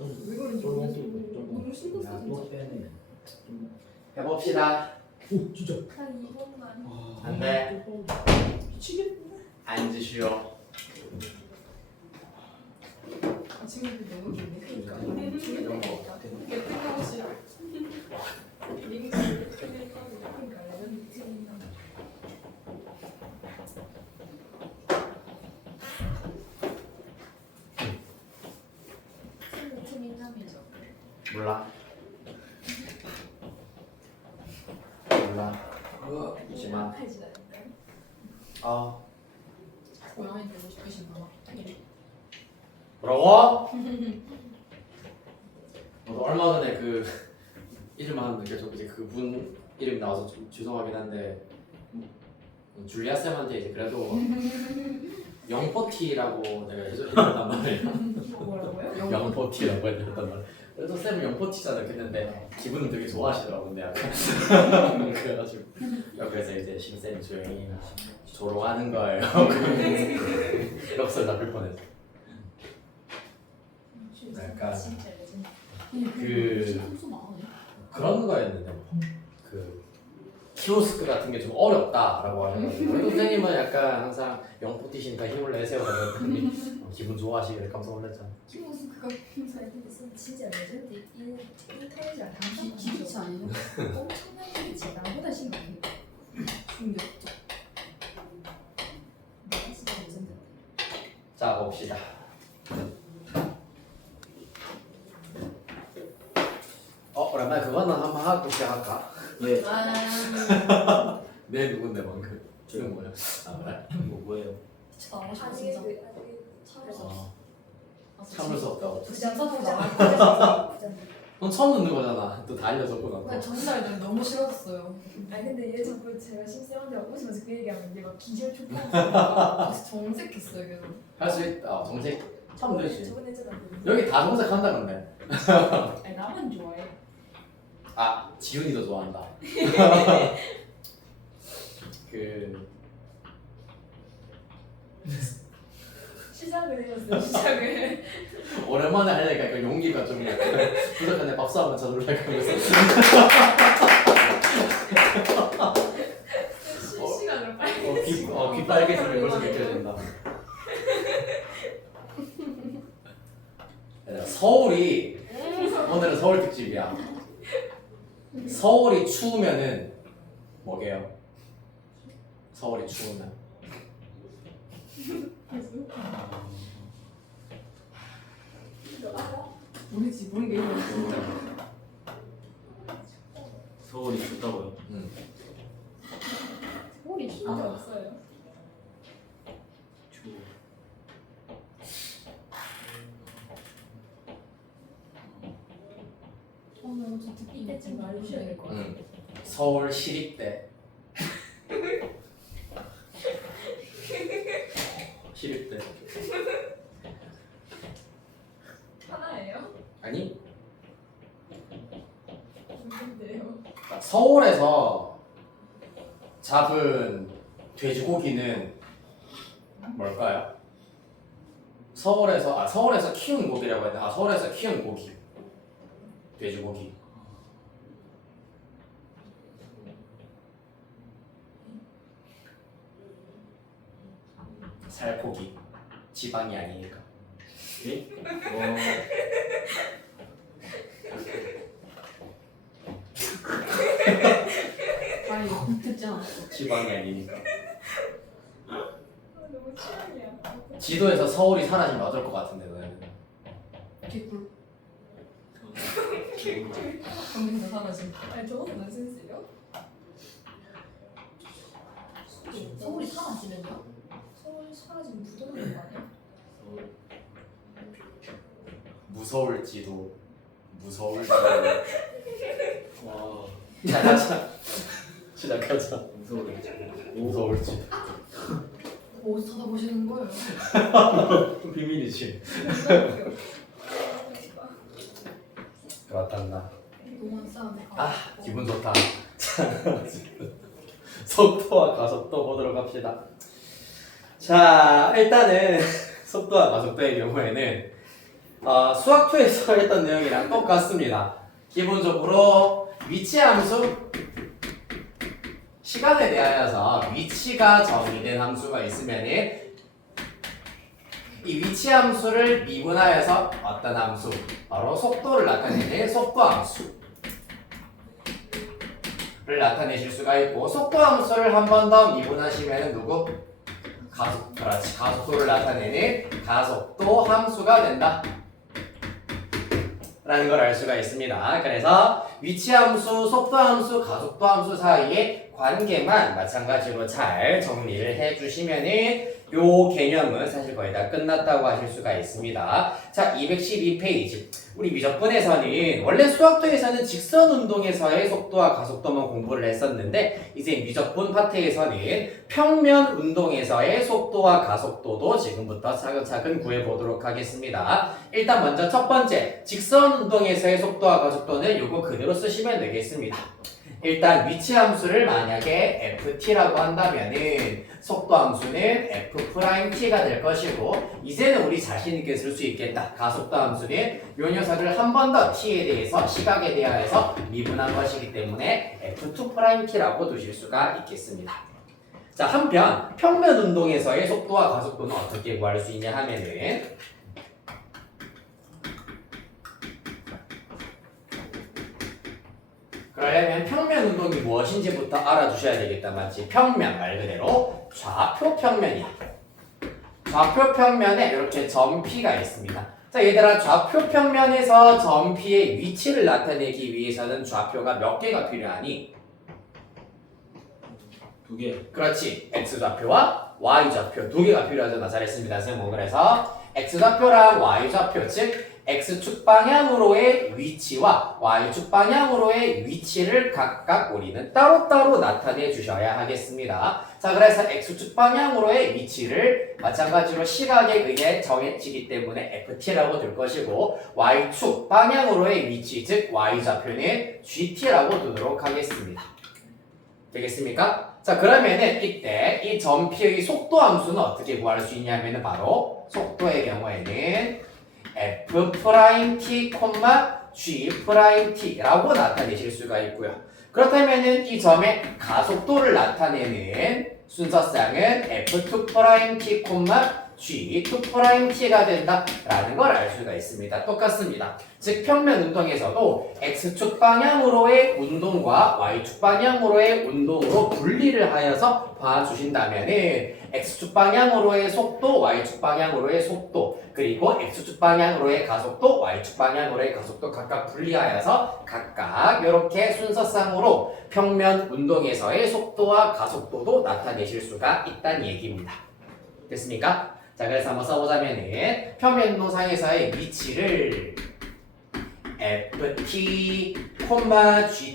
왜 그런지 모르겠어. 또 빼네. 해봅시다. 오 진짜. 한 2번만. 안돼. 미치겠네. 앉으시오. 지금 너무 긴데. 그러니까. 이런 거 같은. 땡겨보시라. 링크 그러니까 레전드 팀이나. 팀이 땀이죠. 몰라. 몰라. 있지만. 하지 않을까요? 아 고양이 되고 싶으신가 봐. 뭐라고? 저도 얼마 전에 그 이름 하나 느껴졌고 이제 그분 이름 나와서 좀 죄송하긴 한데 줄리아 쌤한테 이제 그래도 영포티라고 내가 해줬단 말이에요. 뭐라고요? 영포티라고 해줬단 말이에요. 그래도 쌤은 영포티잖아 그랬는데 기분은 되게 좋아하시더라고 근데 약간 그래가지고 옆에서 이제 신쌤이 조용히 조롱하는 거예요. 역설 잡힐 뻔했어. 약간 진짜 레전드. 그 그런 거였는데 그 키오스크 같은 게 좀 어렵다라고 하셔가지고 그래도 선생님은 약간 항상 영포티시니까 힘을 내세요 그랬더니 기분 좋아하시길래 깜짝 놀랐잖아. 키오스크가 진짜 레전드. 인터넷이랑 당시 기기치 아니에요? 엄청난 기기치. 나보다 심해. 충격적. 진짜 레전드. 자 봅시다. 오랜만에 그거는 한번 하고 시작할까? 예. 내 누군데 방금 지금 뭐야? 아 그래? 뭐예요? 진짜 나오고 싶어 진짜. 참을 수 없다고. 부장사도 넌 처음 듣는 거잖아. 또 다 알려줬구나. 근데 전날 너무 싫었어요. 아니 근데 얘 자꾸 제가 심쌤한테 웃으면서 그 얘기하면 얘 막 기절 초파하고 그래서 정색했어요 계속. 할 수 있다. 정색 참으면 되지. 저번에 제가 여기 다 정색한다 근데. 아니 나만 좋아해. 아 지훈이도 좋아한다. 그 시작을 해줬어요. 시작을. 오랜만에 하려니까 약간 용기가 좀 약간 부족한데 박수 한번 쳐줄래 하면서. 실시간으로 빨리. 귀 빨개지면 벌써 느껴진다. 얘들아, 서울이 오늘은 서울 특집이야. 서울이 추우면은 뭐게요? 서울이 추우면 너 알아? 모르지 모르는 게 이거. 서울이 춥다고요? 우리 진짜 없어요. 추워. 오늘 저 듣기 이때쯤 말해주셔야 될 것 같아요. 서울 시립대. 시립대. 하나예요? 아니 뭔데요? 서울에서 잡은 돼지고기는 뭘까요? 서울에서 키운 고기라고 했나? 서울에서 키운 고기. 돼지고기. 살코기. 지방이 아니니까. 예? 아니 듣지 않았어. 지방이 아니니까. 너무 취향이야. 지도에서 서울이 사라지면 어떨 것 같은데 너는? 개꿀. 경기도 사라진. 아니 저건 넌센스예요? 서울이 사라지면요? 서울 사라지면 부동산 거 아니야? 무서울지도. 무서울지도. 와 시작하자. 무서워요. 무서울지. 어디서 찾아보시는 거예요? 비밀이지. 그렇단다. 동원 싸움에 아 기분 좋다. 속도와 가속도 보도록 합시다. 자 일단은 속도와 가속도의 경우에는 수학2에서 했던 내용이랑 똑같습니다. 기본적으로 위치함수, 시간에 대하여서 위치가 정의된 함수가 있으면은 이 위치함수를 미분하여서 어떤 함수, 바로 속도를 나타내는 속도함수를 나타내실 수가 있고, 속도함수를 한 번 더 미분하시면은 누구? 그렇지. 가속도를 나타내는 가속도 함수가 된다 라는 걸 알 수가 있습니다. 그래서 위치함수, 속도함수, 가속도함수 사이의 관계만 마찬가지로 잘 정리를 해주시면은 요 개념은 사실 거의 다 끝났다고 하실 수가 있습니다. 자, 212페이지. 우리 미적분에서는 원래 수학도에서는 직선 운동에서의 속도와 가속도만 공부를 했었는데, 이제 미적분 파트에서는 평면 운동에서의 속도와 가속도도 지금부터 차근차근 구해보도록 하겠습니다. 일단 먼저 첫 번째, 직선 운동에서의 속도와 가속도는 요거 그대로 쓰시면 되겠습니다. 일단 위치함수를 만약에 ft라고 한다면은 속도함수는 f't가 될 것이고, 이제는 우리 자신있게 쓸 수 있겠다. 가속도함수는 요 녀석을 한 번 더 t에 대해서, 시각에 대하여서 미분한 것이기 때문에 f2't라고 두실 수가 있겠습니다. 자, 한편 평면 운동에서의 속도와 가속도는 어떻게 구할 수 있냐 하면은, 그러려면 평면 운동이 무엇인지부터 알아두셔야 되겠다. 맞지? 평면 말 그대로 좌표 평면이야. 좌표 평면에 이렇게 점 P가 있습니다. 자, 얘들아, 좌표 평면에서 점 P의 위치를 나타내기 위해서는 좌표가 몇 개가 필요하니? 2개. 그렇지. X좌표와 Y좌표 2개가 필요하잖아. 잘했습니다, 선생님. 그래서 X좌표랑 Y좌표, 즉 X축 방향으로의 위치와 Y축 방향으로의 위치를 각각 우리는 따로따로 나타내 주셔야 하겠습니다. 자, 그래서 X축 방향으로의 위치를 마찬가지로 시각에 의해 정해지기 때문에 FT라고 둘 것이고, Y축 방향으로의 위치, 즉 Y좌표는 GT라고 두도록 하겠습니다. 되겠습니까? 자, 그러면은 이때 이 점 P의 속도 함수는 어떻게 구할 수 있냐면은 바로 속도의 경우에는 F'T, G'T라고 나타내실 수가 있고요. 그렇다면은 이 점의 가속도를 나타내는 순서상은 F2'T, G2'T가 된다라는 걸 알 수가 있습니다. 똑같습니다. 즉 평면 운동에서도 X축 방향으로의 운동과 Y축 방향으로의 운동으로 분리를 하여서 봐주신다면은 X축 방향으로의 속도, Y축 방향으로의 속도, 그리고 X축 방향으로의 가속도, Y축 방향으로의 가속도 각각 분리하여서 각각 이렇게 순서상으로 평면 운동에서의 속도와 가속도도 나타내실 수가 있다는 얘기입니다. 됐습니까? 자, 그래서 한번 써보자면은 평면 운동상에서의 위치를 ft,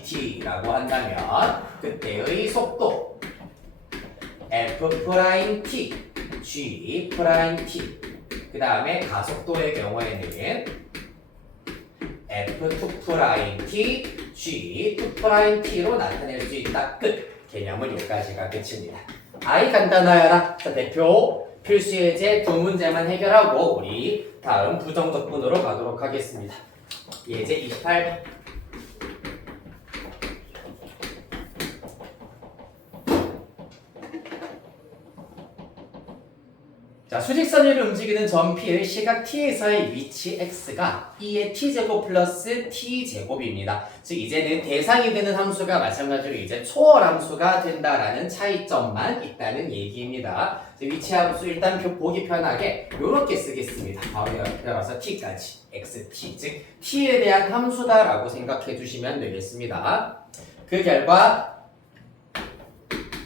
gt라고 한다면 그때의 속도 f'T, g'T, 그 다음에 가속도의 경우에는 f2'T, g2'T로 나타낼 수 있다. 끝. 개념은 여기까지가 끝입니다. 아이 간단하여라. 자, 대표 필수 예제 2문제만 해결하고 우리 다음 부정적분으로 가도록 하겠습니다. 예제 28. 자, 수직선 위를 움직이는 점 P의 시각 T에서의 위치 X가 2의 T제곱 플러스 T제곱입니다. 즉 이제는 대상이 되는 함수가 마찬가지로 이제 초월 함수가 된다라는 차이점만 있다는 얘기입니다. 위치 함수 일단 보기 편하게 이렇게 쓰겠습니다. 바로 열어서 T까지 XT, 즉 T에 대한 함수다라고 생각해 주시면 되겠습니다. 그 결과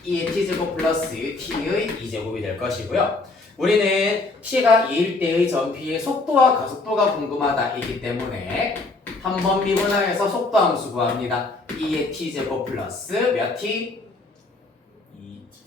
2의 T제곱 플러스 T의 2제곱이 될 것이고요. 우리는 T가 2일 때의 점 P의 속도와 가속도가 궁금하다이기 때문에 한번 미분하여서 속도 함수 구합니다. 2의 T제곱 플러스 몇 T?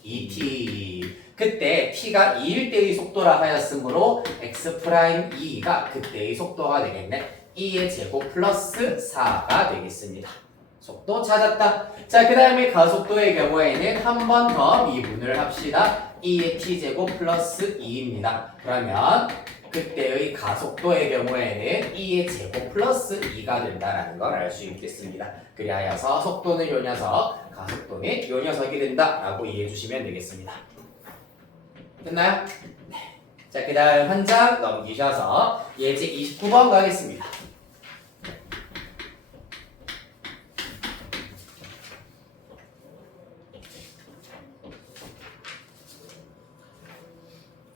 2T. 그때 T가 2일 때의 속도라 하였으므로 X'2가 그때의 속도가 되겠네. 2의 제곱 플러스 4가 되겠습니다. 속도 찾았다. 자, 그 다음에 가속도의 경우에는 한 번 더 미분을 합시다. 2의 t제곱 플러스 2입니다. 그러면 그때의 가속도의 경우에는 E의 제곱 플러스 2가 된다라는 걸 알 수 있겠습니다. 그리하여서 속도는 요 녀석, 가속도는 요 녀석이 된다라고 이해해 주시면 되겠습니다. 됐나요? 네. 자, 그 다음 한 장 넘기셔서 예제 29번 가겠습니다.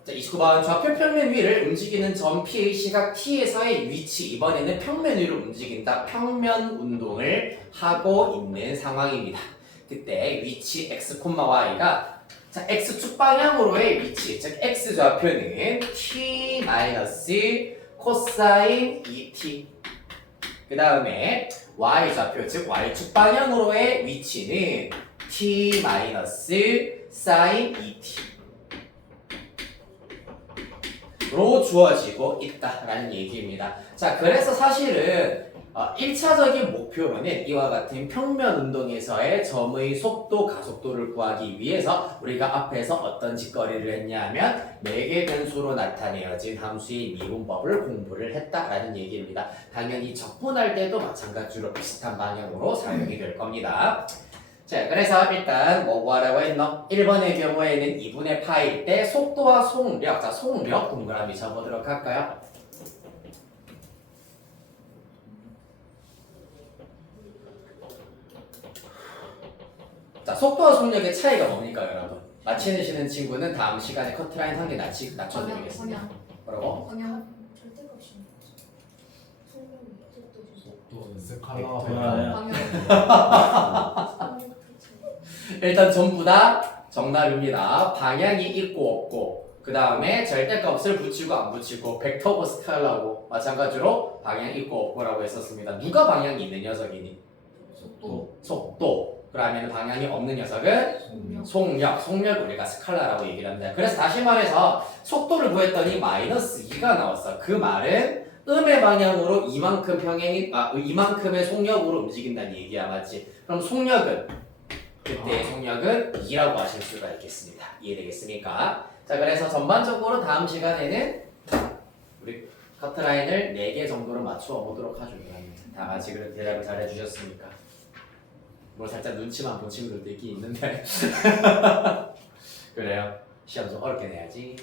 자, 29번 좌표 평면 위를 움직이는 점 P의 시각 T에서의 위치, 이번에는 평면 위로 움직인다 평면 운동을 하고 있는 상황입니다. 그때 위치 x, y가 자, x축 방향으로의 위치, 즉 x 좌표는 t 마이너스 코사인 2t. 그 다음에 y 좌표, 즉 y축 방향으로의 위치는 t 마이너스 사인 2t. 로 주어지고 있다라는 얘기입니다. 자, 그래서 사실은 1차적인 목표로는 이와 같은 평면 운동에서의 점의 속도, 가속도를 구하기 위해서 우리가 앞에서 어떤 짓거리를 했냐면 4개 변수로 나타내어진 함수의 미분법을 공부를 했다라는 얘기입니다. 당연히 적분할 때도 마찬가지로 비슷한 방향으로 사용이 될 겁니다. 자, 그래서 일단 뭐 구하라고 했노? 1번의 경우에는 2분의 파일 때 속도와 속력, 자, 속력 동그라미 접어보도록 할까요? 자, 속도와 속력의 차이가 뭡니까, 여러분? 맞히시는 친구는 다음 시간에 커트라인 한 개 낮춰드리겠습니다. 뭐라고? 방향. 절대값이 속력이 또 스칼라 방향. 일단 전부 다 정답입니다. 방향이 있고 없고 그 다음에 절대값을 붙이고 안 붙이고 벡터고 스칼라고 마찬가지로 방향 있고 없고라고 했었습니다. 누가 방향이 있는 녀석이니? 속도. 속도. 그러면 방향이 없는 녀석은 속력 우리가 스칼라라고 얘기를 합니다. 그래서 다시 말해서 속도를 구했더니 마이너스 2가 나왔어. 그 말은 음의 방향으로 이만큼의 속력으로 움직인다는 얘기야, 맞지? 그럼 속력은 그때의 속력은 2라고 하실 수가 있겠습니다. 이해되겠습니까? 자, 그래서 전반적으로 다음 시간에는 우리 커트라인을 4개 정도로 맞추어 보도록 하죠. 다 같이 그렇게 대답을 잘 해주셨으니까. 뭐 살짝 눈치만 본 친구들도 있긴 있는데 그래요. 시험 좀 어렵게 내야지.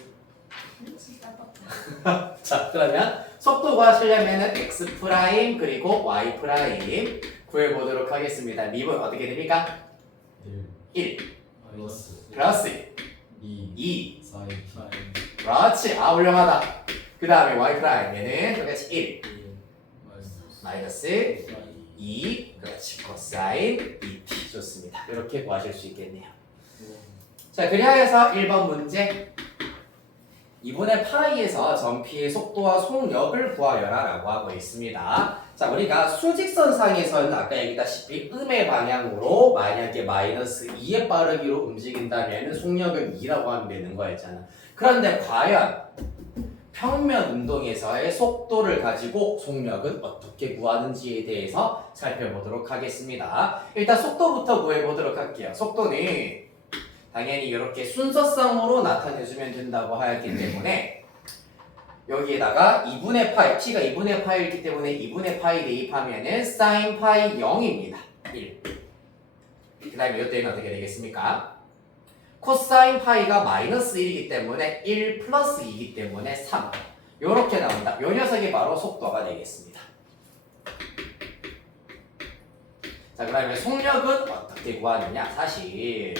자, 그러면 속도 구하시려면은 x 프라임 그리고 y 프라임 구해보도록 하겠습니다. 미분 어떻게 됩니까? 1 플러스 2 그렇지. 아, 훌륭하다. 그 다음에 y 프라임에는 똑같이 1 마이너스 2 그렇지. 코사인 2t 좋습니다. 이렇게 구하실 수 있겠네요. 자, 그리하여서 1번 문제 2분의 파이에서 점 P의 속도와 속력을 구하여라 라고 하고 있습니다. 자, 우리가 수직선상에서는 아까 얘기했다시피 음의 방향으로 만약에 마이너스 2의 빠르기로 움직인다면 속력은 2라고 하면 되는 거였잖아. 그런데 과연 평면 운동에서의 속도를 가지고 속력은 어떻게 구하는지에 대해서 살펴보도록 하겠습니다. 일단 속도부터 구해보도록 할게요. 속도는 당연히 이렇게 순서상으로 나타내주면 된다고 하였기 때문에 여기에다가 2분의 파이, t가 2분의 파이이기 때문에 2분의 파이 대입하면은 sin 파이 0입니다. 1. 그 다음에 이때는 어떻게 되겠습니까? 코사인 파이가 마이너스 1이기 때문에 1 플러스 2이기 때문에 3. 요렇게 나온다. 요 녀석이 바로 속도가 되겠습니다. 자, 그러면 속력은 어떻게 구하느냐? 사실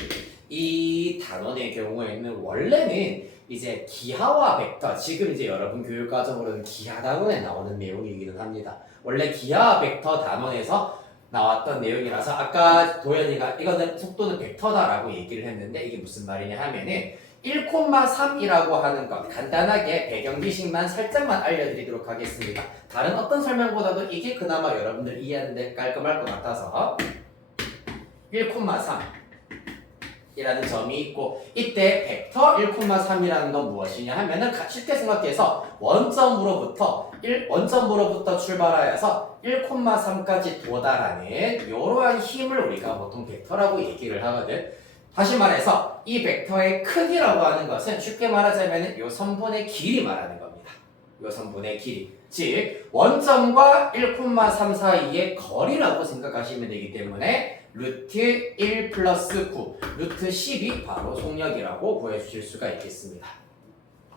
이 단원의 경우에는 원래는 이제 기하와 벡터, 지금 이제 여러분 교육과정으로는 기하 단원에 나오는 내용이기는 합니다. 원래 기하와 벡터 단원에서 나왔던 내용이라서 아까 도현이가 이거는 속도는 벡터다라고 얘기를 했는데 이게 무슨 말이냐 하면은 1,3이라고 하는 것 간단하게 배경 지식만 살짝만 알려드리도록 하겠습니다. 다른 어떤 설명보다도 이게 그나마 여러분들 이해하는데 깔끔할 것 같아서 1,3 이라는 점이 있고 이때 벡터 1,3이라는 건 무엇이냐 하면은 쉽게 생각해서 원점으로부터 출발하여서 1,3까지 도달하는 이러한 힘을 우리가 보통 벡터라고 얘기를 하거든. 다시 말해서 이 벡터의 크기라고 하는 것은 쉽게 말하자면 이 선분의 길이 말하는 겁니다. 요 선분의 길이. 즉 원점과 1,3 사이의 거리라고 생각하시면 되기 때문에 루트 1 플러스 9, 루트 10이 바로 속력이라고 구해주실 수가 있겠습니다.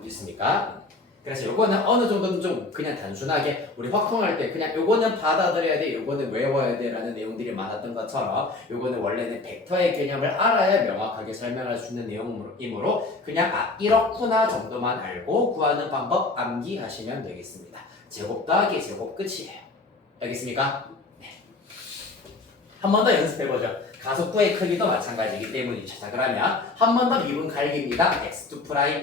있습니까? 그래서 요거는 어느 정도는 좀 그냥 단순하게 우리 확통할 때 그냥 요거는 받아들여야 돼, 요거는 외워야 돼 라는 내용들이 많았던 것처럼 요거는 원래는 벡터의 개념을 알아야 명확하게 설명할 수 있는 내용이므로 그냥 이렇구나 정도만 알고 구하는 방법 암기하시면 되겠습니다. 제곱 더하기 제곱 끝이에요. 알겠습니까? 네. 한 번 더 연습해보죠. 가속도의 크기도 마찬가지이기 때문이죠. 자, 그러면 한 번 더 미분 갈깁니다. x2'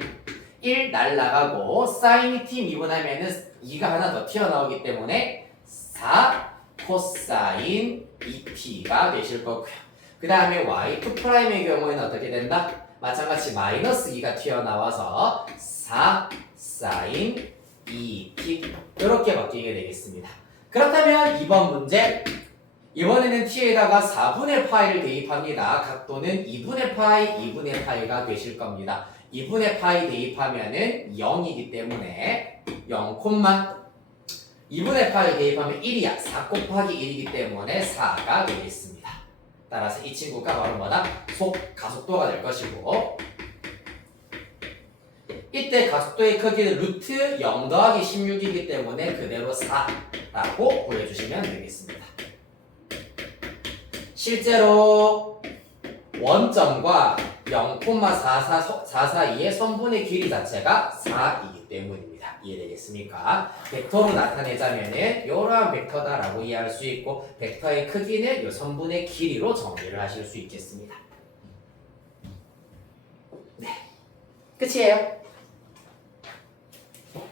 1 날라가고 사인 t 미분하면은 2가 하나 더 튀어나오기 때문에 4 코사인 2t가 되실 거고요. 그 다음에 y2'의 경우에는 어떻게 된다? 마찬가지 마이너스 2가 튀어나와서 4 사인 2t 이렇게 바뀌게 되겠습니다. 그렇다면 이번 문제 이번에는 t에다가 4분의 파이를 대입합니다. 각도는 2분의 파이, 2분의 파이가 되실 겁니다. 2분의 파이 대입하면은 0이기 때문에 0, 2분의 파이 대입하면 1이야. 4 곱하기 1이기 때문에 4가 되겠습니다. 따라서 이 친구가 바로 뭐다? 가속도가 될 것이고 이때 가속도의 크기는 루트 0 더하기 16이기 때문에 그대로 4라고 구해주시면 되겠습니다. 실제로 원점과 0,4 사이의 선분의 길이 자체가 4이기 때문입니다. 이해되겠습니까? 벡터로 나타내자면은 이러한 벡터다라고 이해할 수 있고 벡터의 크기는 이 선분의 길이로 정리를 하실 수 있겠습니다. 네, 끝이에요.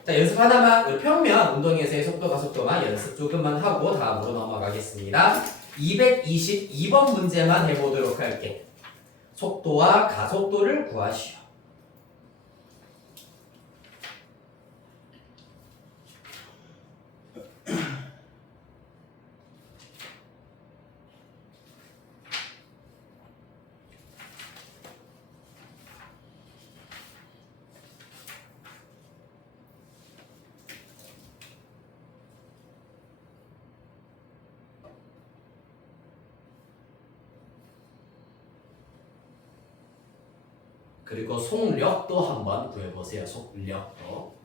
자, 연습 하나만 평면 운동에서의 속도 가속도만 연습 조금만 하고 다음으로 넘어가겠습니다. 222번 문제만 해보도록 할게. 속도와 가속도를 구하시오. 그리고 속력도 한번 구해보세요. 속력도.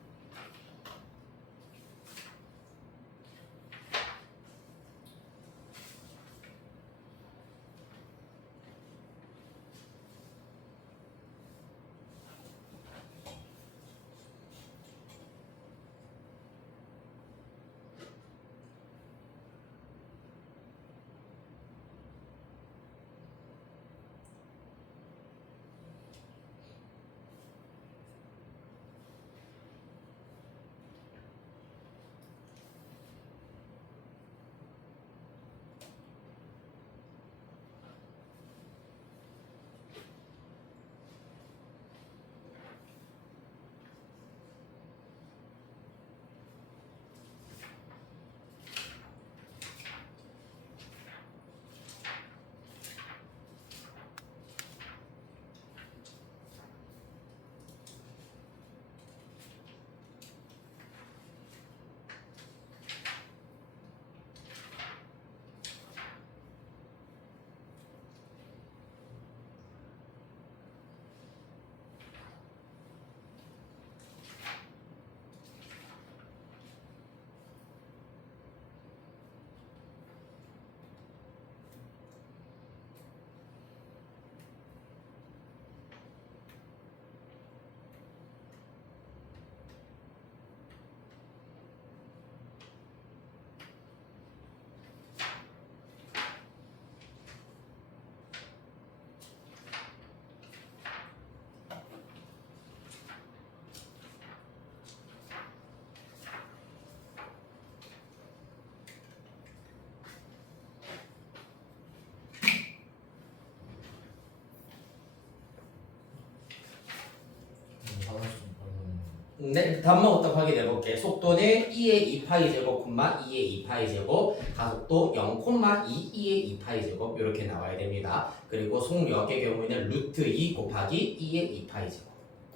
네, 다음부터 확인해 볼게. 속도는 2의 2파이 제곱, 2의 2파이 제곱, 가속도 0, 2의 2파이 제곱 이렇게 나와야 됩니다. 그리고 속력의 경우에는 루트 2 곱하기 2의 2파이 제곱.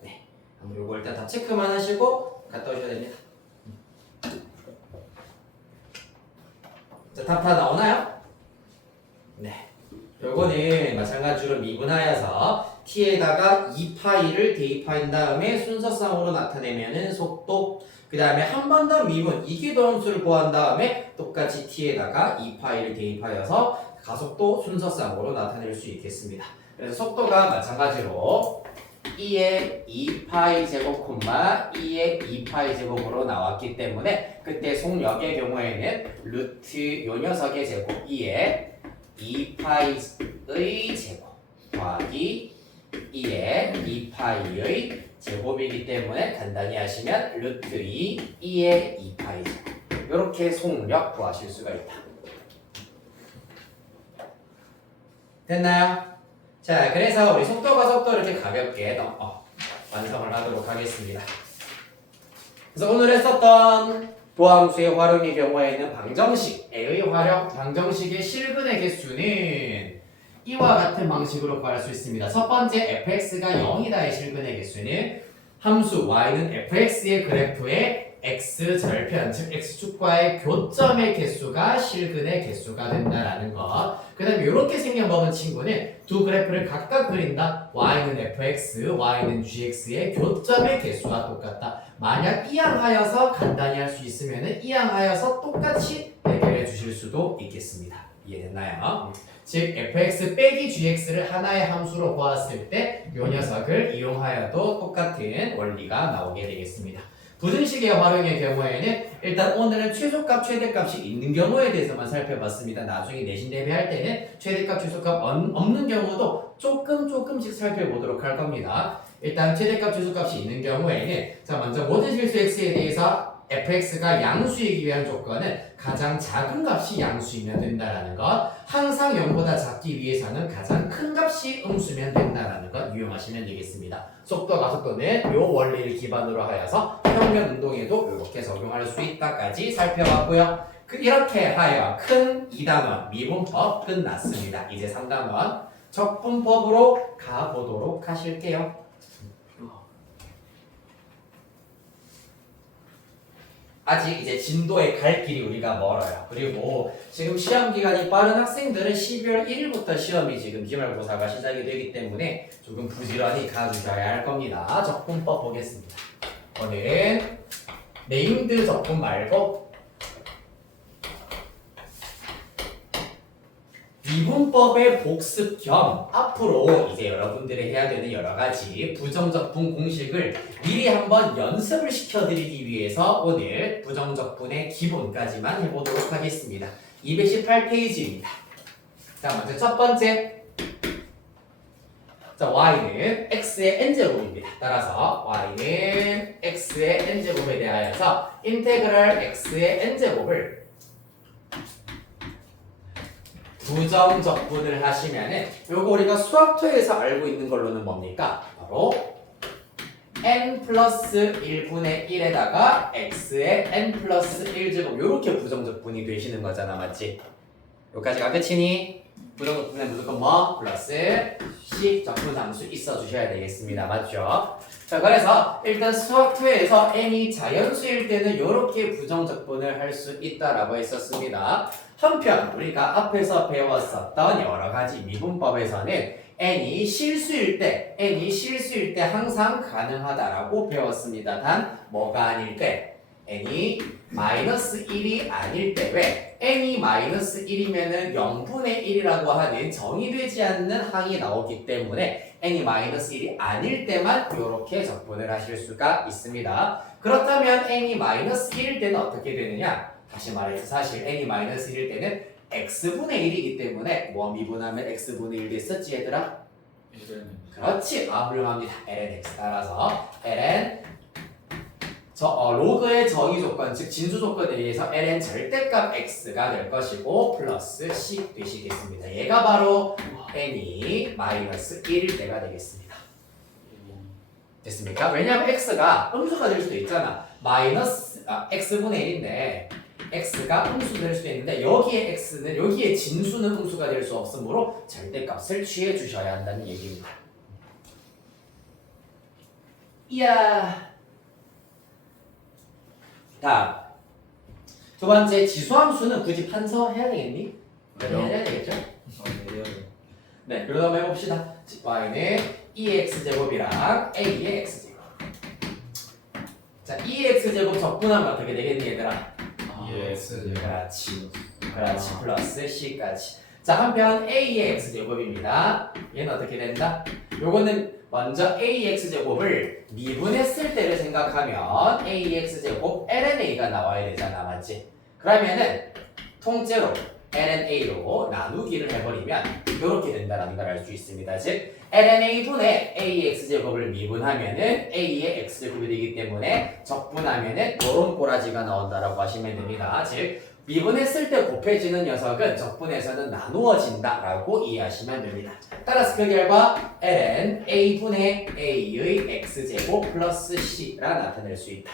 네, 한번 요거 일단 다 체크만 하시고 갔다 오셔야 됩니다. 답 다 나오나요? 네. 요거는 마찬가지로 미분하여서 t에다가 2파이를 대입한 다음에 순서상으로 나타내면은 속도, 그 다음에 한 번 더 미분 이기도함수를 구한 다음에 똑같이 t에다가 2파이를 대입하여서 가속도 순서상으로 나타낼 수 있겠습니다. 그래서 속도가 마찬가지로 2의 2파이 제곱 콤마 2의 2파이 제곱으로 나왔기 때문에 그때 속력의 경우에는 루트 요 녀석의 제곱 2의 2파이의 제곱 더하기 2의 2파이의 제곱이기 때문에 간단히 하시면 루트 2의 2파이 제곱 이렇게 속력 구하실 수가 있다. 됐나요? 자, 그래서 우리 속도가 속도 이렇게 가볍게 완성을 하도록 하겠습니다. 그래서 오늘 했었던 도함수의 활용의 경우에는 방정식의 활용, 방정식의 실근의 개수는 이와 같은 방식으로 구할 수 있습니다. 첫 번째 fx가 0이다의 실근의 개수는 함수 y는 fx의 그래프의 x절편, 즉 x축과의 교점의 개수가 실근의 개수가 된다라는 것. 그 다음에 이렇게 생겨먹은 친구는 두 그래프를 각각 그린다. y는 fx, y는 gx의 교점의 개수와 똑같다. 만약 이항하여서 간단히 할 수 있으면 이항하여서 똑같이 해결해 주실 수도 있겠습니다. 이해됐나요? 즉 fx 빼기 gx를 하나의 함수로 보았을 때 이 녀석을 이용하여도 똑같은 원리가 나오게 되겠습니다. 부등식의 활용의 경우에는 일단 오늘은 최소값, 최대값이 있는 경우에 대해서만 살펴봤습니다. 나중에 내신 대비할 때는 최대값, 최소값 없는 경우도 조금씩 살펴보도록 할 겁니다. 일단 최대값, 최소값이 있는 경우에는 자 먼저 모든 실수 x에 대해서 fx가 양수이기 위한 조건은 가장 작은 값이 양수이면 된다라는 것, 항상 0보다 작기 위해서는 가장 큰 값이 음수면 된다라는 것 유용하시면 되겠습니다. 속도, 가속도는 이 원리를 기반으로 하여서 평면 운동에도 이렇게 적용할 수 있다까지 살펴봤고요. 이렇게 하여 큰 2단원 미분법 끝났습니다. 이제 3단원 적분법으로 가보도록 하실게요. 아직 이제 진도에 갈 길이 우리가 멀어요. 그리고 지금 시험 기간이 빠른 학생들은 12월 1일부터 시험이 지금 기말고사가 시작이 되기 때문에 조금 부지런히 가주셔야 할 겁니다. 적분법 보겠습니다. 오늘은 네임드 적분 말고 미분법의 복습 겸 앞으로 이제 여러분들이 해야 되는 여러 가지 부정적분 공식을 미리 한번 연습을 시켜드리기 위해서 오늘 부정적분의 기본까지만 해보도록 하겠습니다. 218페이지입니다. 자, 먼저 첫 번째. 자, y는 x의 n제곱입니다. 따라서 y는 x의 n제곱에 대하여서 인테그랄 x의 n제곱을 부정적분을 하시면은 요거 우리가 수학토에서 알고 있는 걸로는 뭡니까? 바로 n 플러스 1분의 1에다가 x의 n 플러스 1제곱 요렇게 부정적분이 되시는 거잖아, 맞지? 여기까지가 끝이니 부정적분에 무조건 뭐? 플러스 C 적분함수 있어 주셔야 되겠습니다. 맞죠? 자, 그래서 일단 수학토에서 n이 자연수일 때는 이렇게 부정적분을 할 수 있다라고 했었습니다. 한편 우리가 앞에서 배웠었던 여러 가지 미분법에서는 n이 실수일 때 항상 가능하다라고 배웠습니다. 단 뭐가 아닐 때? n이 마이너스 1이 아닐 때. 왜? n이 마이너스 1이면은 0분의 1이라고 하는 정의되지 않는 항이 나오기 때문에 n이 마이너스 1이 아닐 때만 이렇게 적분을 하실 수가 있습니다. 그렇다면 n이 마이너스 1일 때는 어떻게 되느냐? 다시 말해서 사실 n이 마이너스 1일 때는 x분의 1이기 때문에 뭐 미분하면 x분의 1 됐었지 얘들아? 그렇지. 훌륭합니다. ln x 따라서 ln 로그의 정의 조건, 즉 진수 조건에 의해서 ln 절대값 x가 될 것이고 플러스 c 되시겠습니다. 얘가 바로 n이 마이너스 1일 때가 되겠습니다. 됐습니까? 왜냐하면 x가 음수가 될 수도 있잖아. x분의 1인데 x가 음수 될 수도 있는데 여기에 진수는 음수가 될 수 없으므로 절대값을 취해 주셔야 한다는 얘기입니다. 이야. 다음 두 번째 지수함수는 굳이 판서해야 되겠니? 왜요? 해야 되겠죠? 내려요. 네, 그러다 한번 해봅시다. y는 2x제곱이랑 a의 x제곱. 자, 2x제곱 적분하면 어떻게 되겠니 얘들아? EX 그렇지. 그렇지. 플러스 c까지. 자, 한편 a의 x제곱입니다. 얘는 어떻게 된다? 요거는 먼저 ax제곱을 미분했을 때를 생각하면 ax제곱 lna가 나와야 되잖아, 맞지? 그러면은 통째로 lna로 나누기를 해버리면 이렇게 된다는 걸 알 수 있습니다. 즉 lna분의 ax제곱을 미분하면은 a의 x제곱이 되기 때문에 적분하면은 이런 꼬라지가 나온다라고 하시면 됩니다. 즉 미분했을 때 곱해지는 녀석은 적분에서는 나누어진다라고 이해하시면 됩니다. 따라서 그 결과 ln a분의 a의 x제곱 플러스 c라 나타낼 수 있다.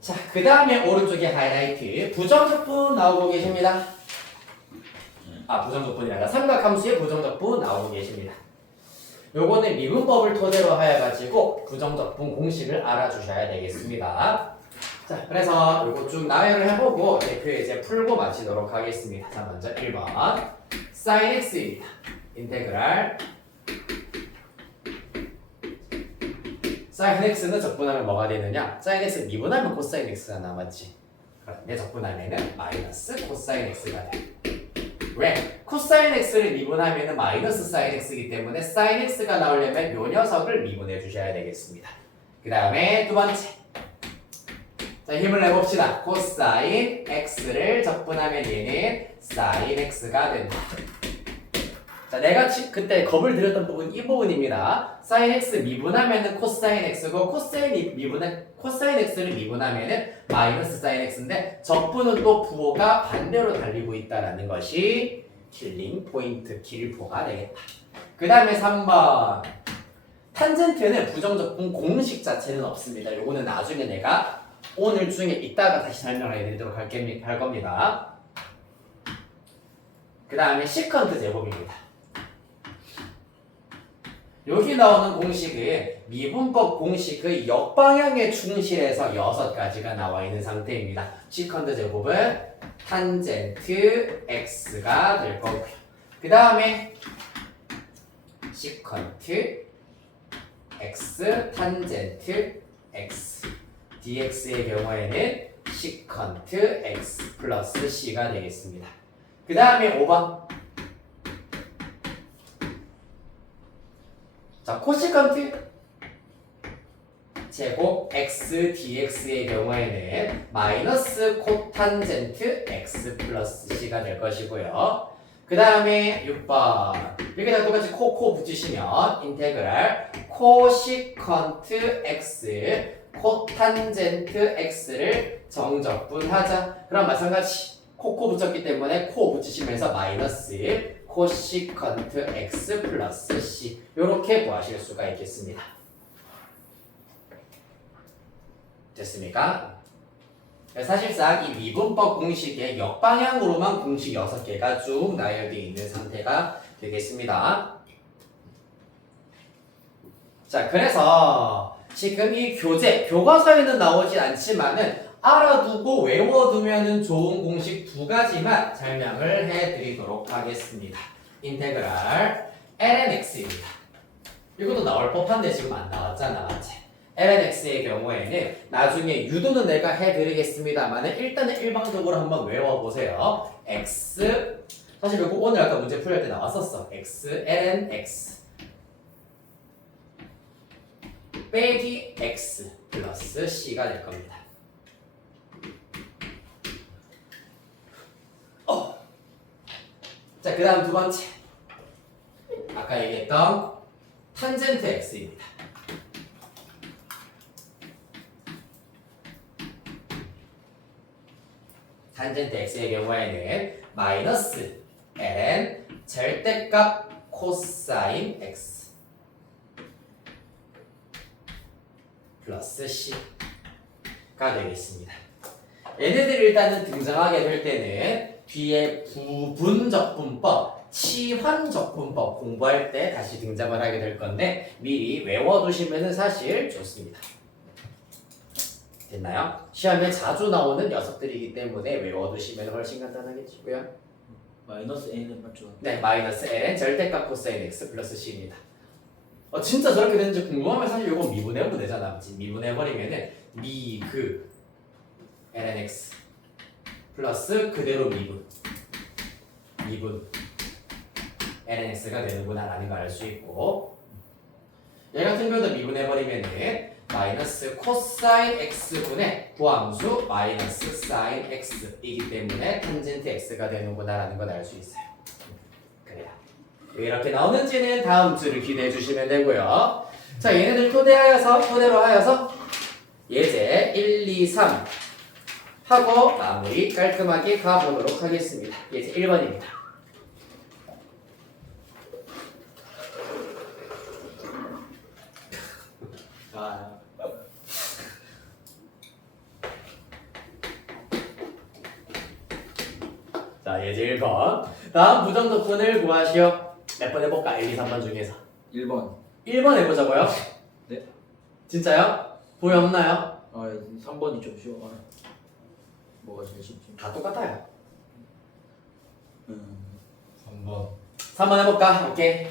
자, 그 다음에 오른쪽에 하이라이트 부정적분 나오고 계십니다. 부정적분이 아니라 삼각함수의 부정적분 나오고 계십니다. 요거는 미분법을 토대로 하여가지고 부정적분 공식을 알아주셔야 되겠습니다. 자, 그래서 요거 쭉 나열을 해보고 대표 이제 풀고 마치도록 하겠습니다. 자, 먼저 1번 sin x입니다. 인테그랄 sin x는 적분하면 뭐가 되느냐? sin x 미분하면 코사인 x가 남았지. 그런데 적분하면은 마이너스 코사인 x가 돼. 왜? 코사인 x를 미분하면은 마이너스 사인 x이기 때문에 사인 x가 나오려면 요 녀석을 미분해 주셔야 되겠습니다. 그 다음에 두 번째. 자, 힘을 내봅시다. 코사인 x를 적분하면 얘는 사인 x가 된다. 자, 내가 그때 겁을 들였던 부분 이 부분입니다. 사인 x 미분하면은 코사인 x고 코사인 x를 미분하면은 마이너스 사인 x인데 적분은 또 부호가 반대로 달리고 있다라는 것이 킬링 포인트 길포가 되겠다. 그 다음에 3번 탄젠트는 부정적분 공식 자체는 없습니다. 요거는 나중에 내가 오늘 중에 이따가 다시 설명을 해드리도록 할 겁니다. 그 다음에 시컨트 제곱입니다. 여기 나오는 공식은 미분법 공식의 역방향에 충실해서 6가지가 나와 있는 상태입니다. 시컨트 제곱은 탄젠트 x가 될 거고요. 그 다음에 시컨트 x 탄젠트 x dx의 경우에는 시컨트 x 플러스 c가 되겠습니다. 그 다음에 5번 자, 코시컨트 제곱 x dx의 경우에는 마이너스 코탄젠트 x 플러스 c가 될 것이고요. 그 다음에 6번 여기다 똑같이 코 붙이시면 인테그랄 코시컨트 x 코탄젠트 x를 정적분하자. 그럼 마찬가지 코 붙였기 때문에 코 붙이시면서 마이너스 코시컨트 x 플러스 c 이렇게 구하실 수가 있겠습니다. 됐습니까? 사실상 이 미분법 공식의 역방향으로만 공식 6개가 쭉 나열되어 있는 상태가 되겠습니다. 자, 그래서 지금 이 교과서에는 나오지 않지만은 알아두고 외워두면 좋은 공식 2가지만 설명을 해드리도록 하겠습니다. 인테그랄 lnx입니다. 이것도 나올 법한데 지금 안 나왔잖아, 맞지? lnx의 경우에는 나중에 유도는 내가 해드리겠습니다만 일단은 일방적으로 한번 외워보세요. x 사실 이거 오늘 아까 문제 풀릴 때 나왔었어. x lnx 빼기 x 플러스 c가 될 겁니다. 자, 그 다음 두 번째 아까 얘기했던 탄젠트 x입니다. 탄젠트 x의 경우에는 마이너스 ln 절대값 코사인 x 플러스 c가 되겠습니다. 얘네들이 일단은 등장하게 될 때는 뒤에 부분적분법, 치환적분법 공부할 때 다시 등장을 하게 될 건데 미리 외워두시면 사실 좋습니다. 됐나요? 시험에 자주 나오는 녀석들이기 때문에 외워두시면 훨씬 간단하겠지고요. 마이너스 n은 맞죠? 네, 마이너스 ln 절대값 코사인 x 플러스 c입니다. 진짜 저렇게 되는지 궁금하면 사실 이거 미분해보면 되잖아. 그치? 미분해버리면은 미그 ln x 플러스 그대로 미분 ln x가 되는구나 라는 걸 알 수 있고, 얘 같은 경우도 미분해버리면은 마이너스 코사인 x분의 구함수 마이너스 사인 x이기 때문에 탄젠트 x가 되는구나 라는 걸 알 수 있어요. 그래요. 왜 이렇게 나오는지는 다음 주를 기대해 주시면 되고요. 자, 얘네들 토대로 하여서 예제 1, 2, 3 하고 마무리 깔끔하게 가보도록 하겠습니다. 예제 1번입니다. 자, 예제 1번. 다음 부정적분을 구하시오. 몇 번 해볼까? 1, 2, 3번 중에서 1번. 1번 해보자고요? 네. 진짜요? 후회 없나요? 3번이 좀 쉬워. 뭐가 제일 쉽지? 다 똑같아요. 3번. 3번 해볼까? 오케이.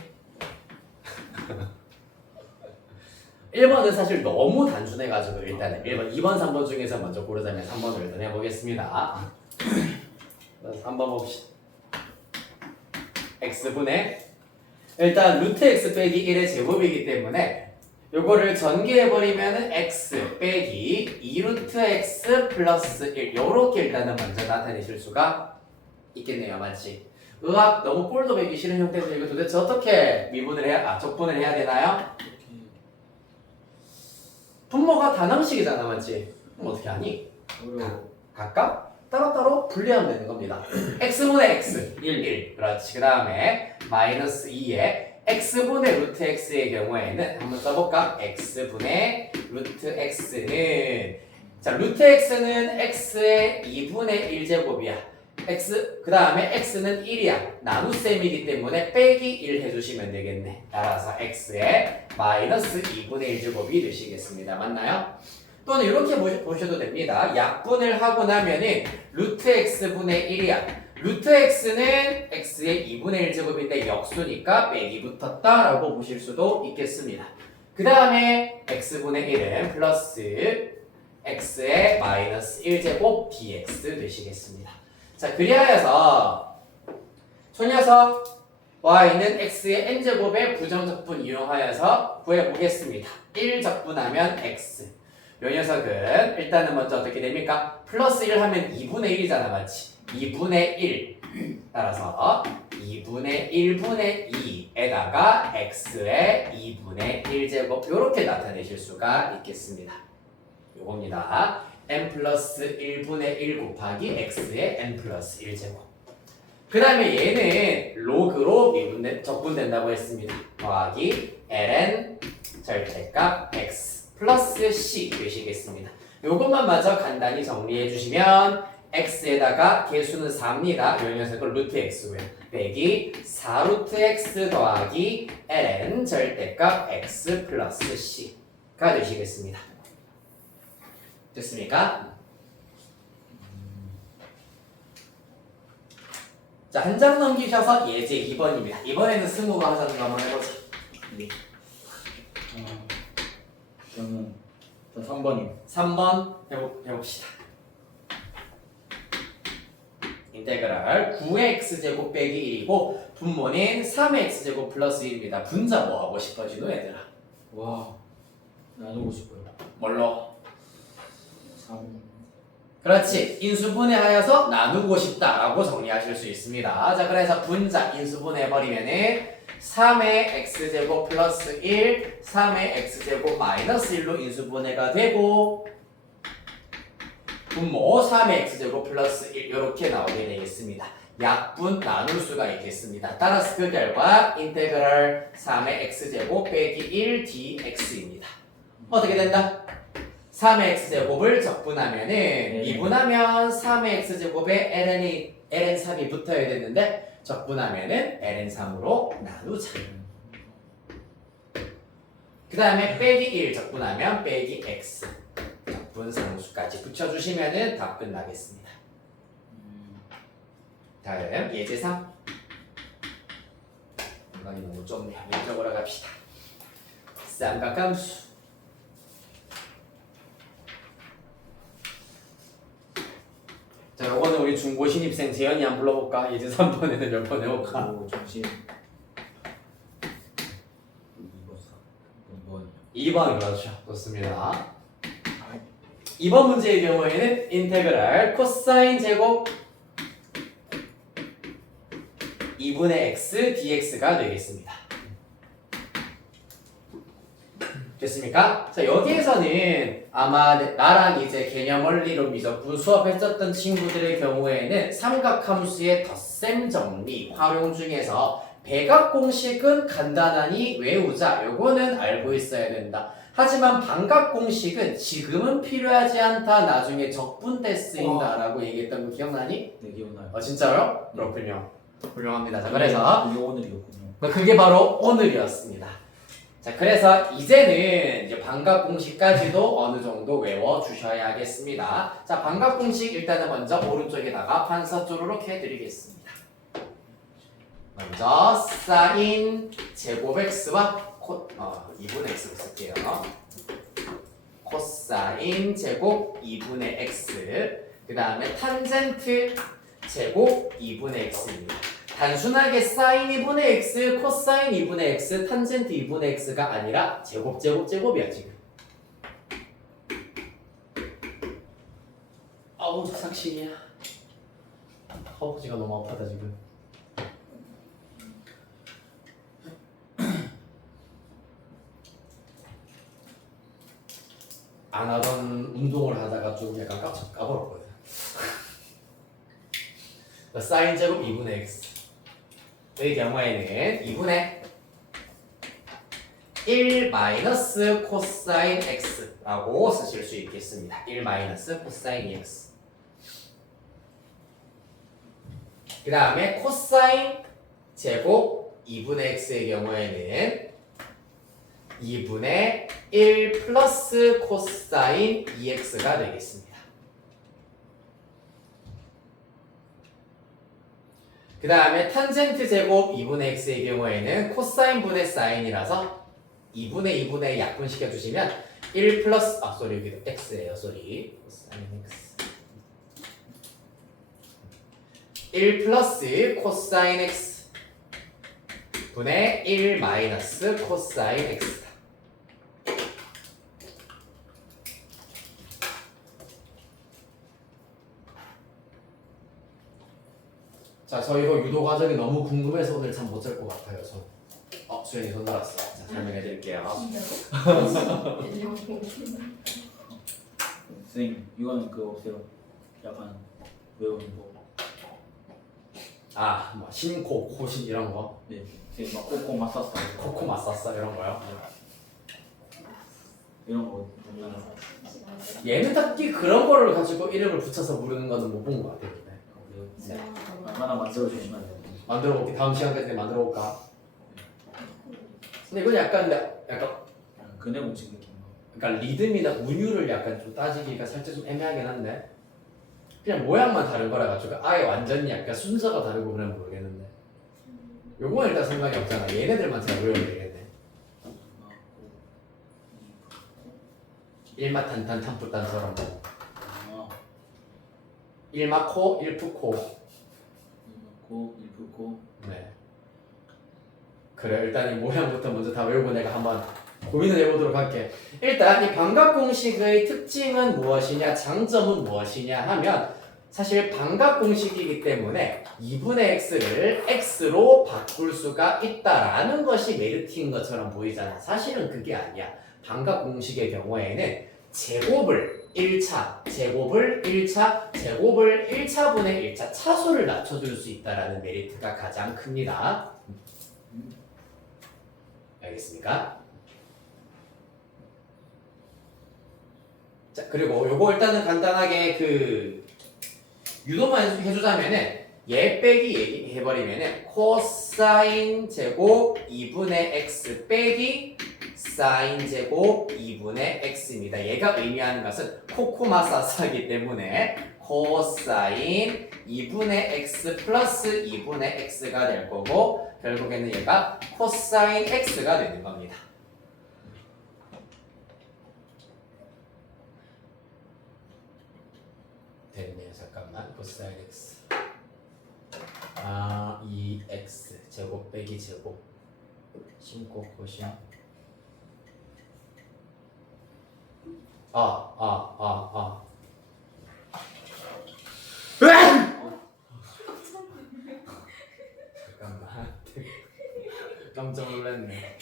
1번은 사실 너무 단순해가지고 일단은 1번, 2번, 3번 중에서 먼저 고르자면 3번을 일단 해보겠습니다. 3번 봅시다. x분의 일단 루트 x 빼기 1의 제곱이기 때문에 요거를 전개해버리면은 x 빼기 2루트 x 플러스 1 요렇게 일단은 먼저 나타내실 수가 있겠네요. 맞지? 의학 너무 꼴도 보기 싫은 형태에서 이거 도대체 어떻게 미분을 해야, 적분을 해야 되나요? 분모가 단항식이잖아. 맞지? 그럼 어떻게 하니? 어려워. 각각 따로따로 분리하면 되는 겁니다. x분의 x 1 그렇지. 그 다음에 마이너스 2에 x분의 루트 x의 경우에는 한번 써볼까? x분의 루트 x는 자 루트 x는 x의 2분의 1제곱이야. x 그 다음에 x는 1이야. 나눗셈이기 때문에 빼기 1 해주시면 되겠네. 따라서 x의 마이너스 2분의 1제곱이 되시겠습니다. 맞나요? 또는 이렇게 보셔도 됩니다. 약분을 하고 나면은 루트 x분의 1이야. 루트 x는 x의 2분의 1제곱인데 역수니까 빼기 붙었다 라고 보실 수도 있겠습니다. 그 다음에 x분의 1은 플러스 x의 마이너스 1제곱 dx 되시겠습니다. 자, 그리하여서 초녀석 y는 x의 n제곱의 부정적분 이용하여서 구해보겠습니다. 1 적분하면 x. 요 녀석은 일단은 먼저 어떻게 됩니까? 플러스 1 하면 2분의 1이잖아. 맞지? 2분의 1 따라서 2분의 1분의 2에다가 x의 2분의 1제곱 요렇게 나타내실 수가 있겠습니다. 요겁니다. n 플러스 1분의 1 곱하기 x의 n 플러스 1제곱. 그 다음에 얘는 로그로 적분된다고 했습니다. 더하기 ln 절대값 x 플러스 c 되시겠습니다. 요것만 마저 간단히 정리해 주시면 x에다가 개수는 4입니다. 요 녀석은 루트 x고요. 빼기 4루트 x 더하기 ln 절대값 x 플러스 c가 되시겠습니다. 됐습니까? 자, 한 장 넘기셔서 예제 2번입니다. 이번에는 승우가 하자는 거 한번 해보자. 저는 3번이요. 3번 해봅시다. 인테그랄 9의 x제곱 빼기 1이고 분모는 3의 x제곱 플러스 1입니다. 분자 뭐 하고 싶어지노 얘들아? 와. 나누고 싶어요. 뭘로? 3. 그렇지. 인수분해하여서 나누고 싶다라고 정리하실 수 있습니다. 자, 그래서 분자 인수분해해버리면은 3의 x제곱 플러스 1, 3의 x제곱 마이너스 1로 인수분해가 되고 분모 3의 x제곱 플러스 1 이렇게 나오게 되겠습니다. 약분 나눌 수가 있겠습니다. 따라서 그 결과 인테그랄 3의 x제곱 빼기 1 dx입니다. 어떻게 된다? 3의 x제곱을 적분하면은 미분하면 3의 x제곱에 ln3이 붙어야 되는데 적분하면은 ln3으로 나누자. 그 다음에 빼기 1 적분하면 빼기 x 분상수까지 붙여주시면은 답 끝나겠습니다. 다음 예제 3. 공간이 너무 좁네요. 왼쪽으로 갑시다. 삼각함수. 자, 요거는 우리 중고 신입생 재현이 한번 불러볼까? 예제 3번에는 몇 번 해볼까? 오 정신 2번 그렇죠. 좋습니다. 2번 문제의 경우에는 인테그랄 코사인 제곱 2분의 x dx가 되겠습니다. 됐습니까? 자, 여기에서는 아마 나랑 이제 개념 원리로 미적분 수업했었던 친구들의 경우에는 삼각함수의 덧셈 정리 활용 중에서 배각 공식은 간단하니 외우자. 요거는 알고 있어야 된다. 하지만 반각 공식은 지금은 필요하지 않다. 나중에 적분 때 쓰인다라고 얘기했던 거 기억나니? 네 기억나요. 진짜요? 그렇군요. 훌륭합니다. 자, 그래서 이게 오늘이었군요. 그게 바로 오늘이었습니다. 자, 그래서 이제는 이제 반각 공식까지도 어느 정도 외워 주셔야겠습니다. 자, 반각 공식 일단은 먼저 오른쪽에다가 판서 쪼르륵 해드리겠습니다. 먼저 사인 제곱 x와 2분의 x로 쓸게요. 코사인 제곱 2분의 x. 그 다음에 탄젠트 제곱 2분의 x입니다. 단순하게 사인 2분의 x, 코사인 2분의 x, 탄젠트 2분의 x가 아니라 제곱이야 지금. 아우 삭신이야. 허벅지가 너무 아파다 지금. 안 하던 운동을 하다가 좀 약간 깜짝 까버렸거든. 사인 제곱 2분의 x의 경우에는 2분의 1 마이너스 코사인 x라고 쓰실 수 있겠습니다. 1 마이너스 코사인 x. 그 다음에 코사인 제곱 2분의 x의 경우에는 2분의 1 플러스 코사인 2x가 되겠습니다. 그 다음에 탄젠트 제곱 2분의 x의 경우에는 코사인 분의 사인이라서 2분의 약분시켜 주시면 1 플러스 여기도 x예요. 코사인 x 1 플러스 코사인 x 분의 1 마이너스 코사인 x다. 자, 저 이거 유도 과정이 너무 궁금해서 오늘 잠 못 잘 것 같아요. 수현이 손 들었어. 자, 설명해 드릴게요. 선생님 이거는 그거 없어요. 약간 외우는 거. 뭐 신코, 코신 이런 거. 네. 선생님 막 코코 맞섰어. 코코 맞쌌어 이런 거요. 이런 거 장난을. 얘는 딱히 그런 거를 가지고 이름을 붙여서 부르는 거는 못 본 것 같아요. 네. 하나 만들어 주시면 돼요. 만들어 볼게. 다음 시간까지 만들어 볼까? 근데 이건 약간 근해 공식 느낌. 그러니까 리듬이나 운율을 약간 좀 따지기가 살짝 좀 애매하긴 한데 그냥 모양만 다른 거라 가지고 아예 완전히 약간 순서가 다르고 그러면 모르겠는데 요거는 일단 상관이 없잖아. 얘네들만 잘 외우면 되겠네. 1마 탄탄 탄푸탄처럼 1마코 1푸코. 일프코. 네. 그래, 일단 이 모양부터 먼저 다 외우고 내가 한번 고민을 해보도록 할게. 일단 이 반각 공식의 특징은 무엇이냐, 장점은 무엇이냐 하면 사실 반각 공식이기 때문에 2분의 x를 x로 바꿀 수가 있다라는 것이 메리트인 것처럼 보이잖아. 사실은 그게 아니야. 반각 공식의 경우에는 제곱을 1차, 제곱을 1차, 제곱을 1차분의 1차 차수를 낮춰줄 수 있다라는 메리트가 가장 큽니다. 알겠습니까? 자, 그리고 요거 일단은 간단하게 그 유도만 해주자면은 얘 빼기 얘기해버리면은 코사인 제곱 2분의 x 빼기 사인 제곱 2분의 x입니다. 얘가 의미하는 것은 코코마사사이기 때문에 코사인 2분의 x 플러스 2분의 x가 될 거고 결국에는 얘가 코사인 x가 되는 겁니다. 됐네요. 잠깐만. 코사인 x 2x 제곱 빼기 제곱 심코 코심 잠깐만 깜짝 놀랐네.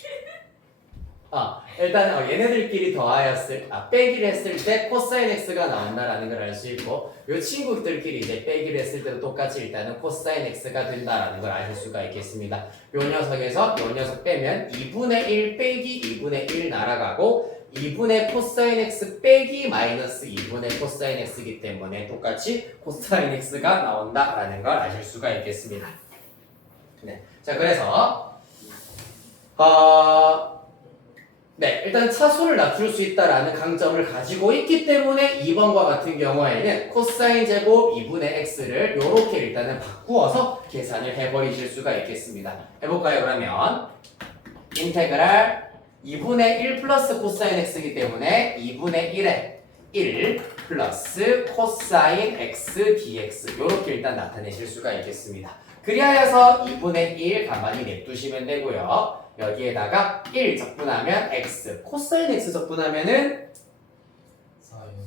일단 얘네들끼리 더하였을 빼기를 했을 때 코사인 x가 나온다라는 걸 알 수 있고 이 친구들끼리 이제 빼기를 했을 때도 똑같이 일단은 코사인 x가 된다라는 걸 알 수가 있겠습니다. 요 녀석에서 요 녀석 빼면 2분의 1 빼기 2분의 1 날아가고 2분의 코사인 x 빼기 마이너스 2분의 코사인 x이기 때문에 똑같이 코사인 x가 나온다라는 걸 아실 수가 있겠습니다. 네, 자 그래서 네, 일단 차수를 낮출 수 있다라는 강점을 가지고 있기 때문에 2번과 같은 경우에는 코사인 제곱 2분의 x를 이렇게 일단은 바꾸어서 계산을 해버리실 수가 있겠습니다. 해볼까요? 그러면 인테그랄 2분의 1 플러스 코사인 x이기 때문에 2분의 1에 1 플러스 코사인 x dx 이렇게 일단 나타내실 수가 있겠습니다. 그리하여서 2분의 1 가만히 냅두시면 되고요. 여기에다가 1 적분하면 x, 코사인 x 적분하면은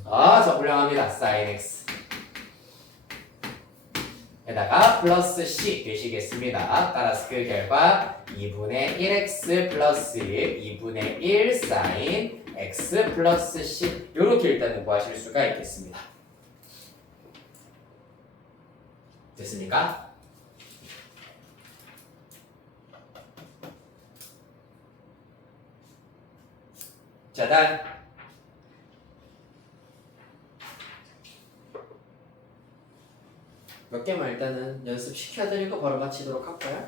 저 훌륭합니다. 사인 x 에다가 플러스 c 되시겠습니다. 따라서 그 결과 2분의 1x 플러스 2분의 1 사인 x 플러스 c 이렇게 일단은 구하실 수가 있겠습니다. 됐습니까? 자, 다음 몇 개만 일단은 연습시켜드리고 바로 마치도록 할까요?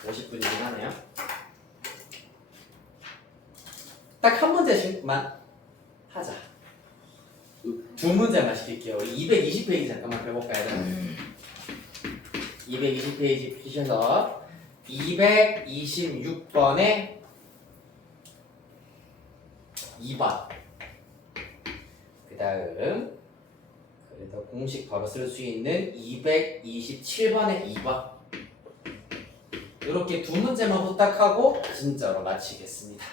50분이긴 하네요. 딱 한 문제씩만 하자. 두 문제만 시킬게요. 우리 220페이지 잠깐만 펴볼까요? 220페이지 피셔서 226번에 2번 그 다음 그래도 공식 바로 쓸 수 있는 227번에 2번 이렇게 두 문제만 부탁하고 진짜로 마치겠습니다.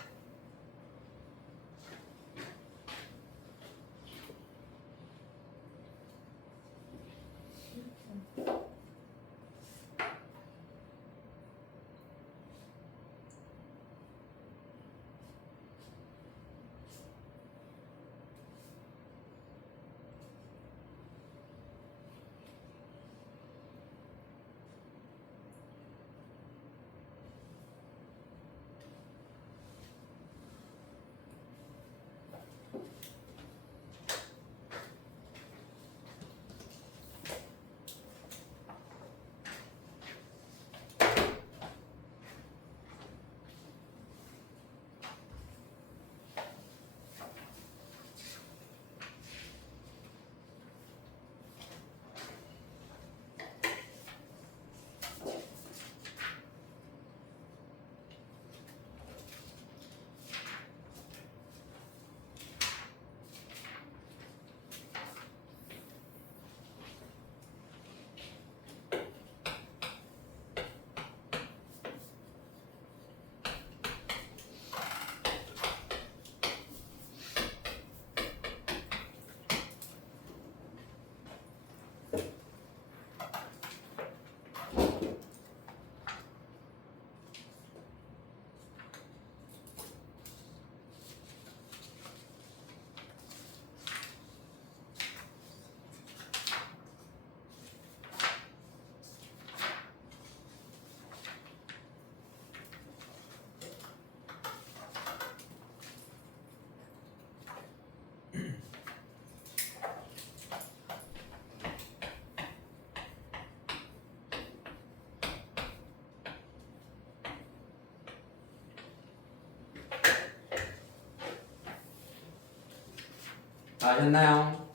다 하셨나요?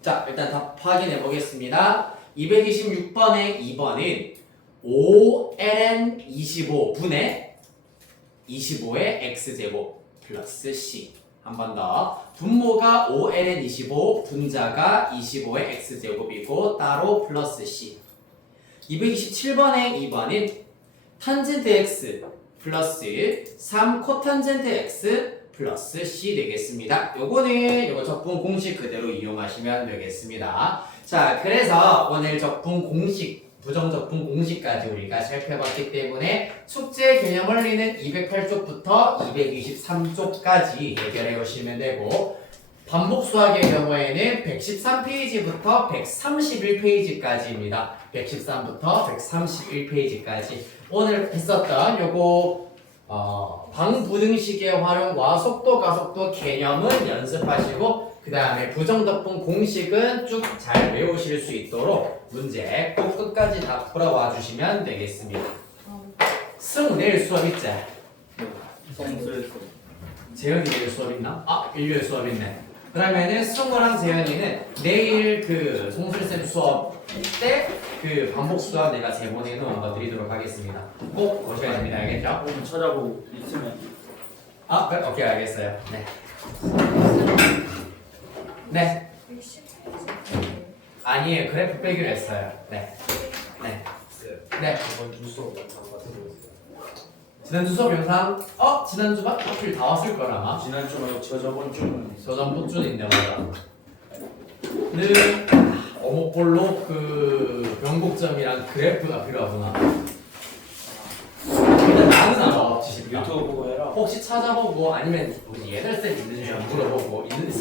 자, 일단 답 확인해 보겠습니다. 226번의 2번은 5ln25분의 25의 x제곱 플러스 c. 한 번 더. 분모가 5ln25, 분자가 25의 x제곱이고 따로 플러스 c. 227번의 2번은 탄젠트 x 플러스 3 코탄젠트 x 플러스 c 되겠습니다. 요거 적분 공식 그대로 이용하시면 되겠습니다. 자, 그래서 오늘 적분 공식, 부정적분 공식까지 우리가 살펴봤기 때문에 숙제 개념 원리는 208쪽부터 223쪽까지 해결해 오시면 되고, 반복 수학의 경우에는 113페이지부터 131페이지까지입니다. 113부터 131페이지까지 오늘 했었던 요거 방부등식의 활용과 속도 가속도 개념은 연습하시고, 그 다음에 부정적분 공식은 쭉 잘 외우실 수 있도록 문제 꼭 끝까지 다 풀어와 주시면 되겠습니다. 승우 내일 수업 있지? 성술 재현이 내일 수업 있나? 아, 일요일 수업 있네. 그러면은 승우랑 재현이는 내일 그 송술쌤 수업 때 그 반복 수업 내가 제본해 놓은 거 드리도록 하겠습니다. 꼭 오셔야 됩니다. 알겠죠? 오늘 찾아보고 있으면 아, 그래? 오케이, 알겠어요. 네. 네. 110페이지. 아니에요. 그래프 빼기로 했어요. 네. 네. 네. 이번 주 수업 영상 같은 지난주 수업 영상, 지난주 하필 다 왔을 거라 아마. 지난주 말고 저번 주는 저전 복주인데 맞아. 어목볼로 그 변곡점이랑 그래프가 필요하구나. 근데 나는 아마 없지 싶다. 유튜브 보고 해라. 혹시 찾아보고 아니면 우리 예달쌤 있는지 물어보고 있는지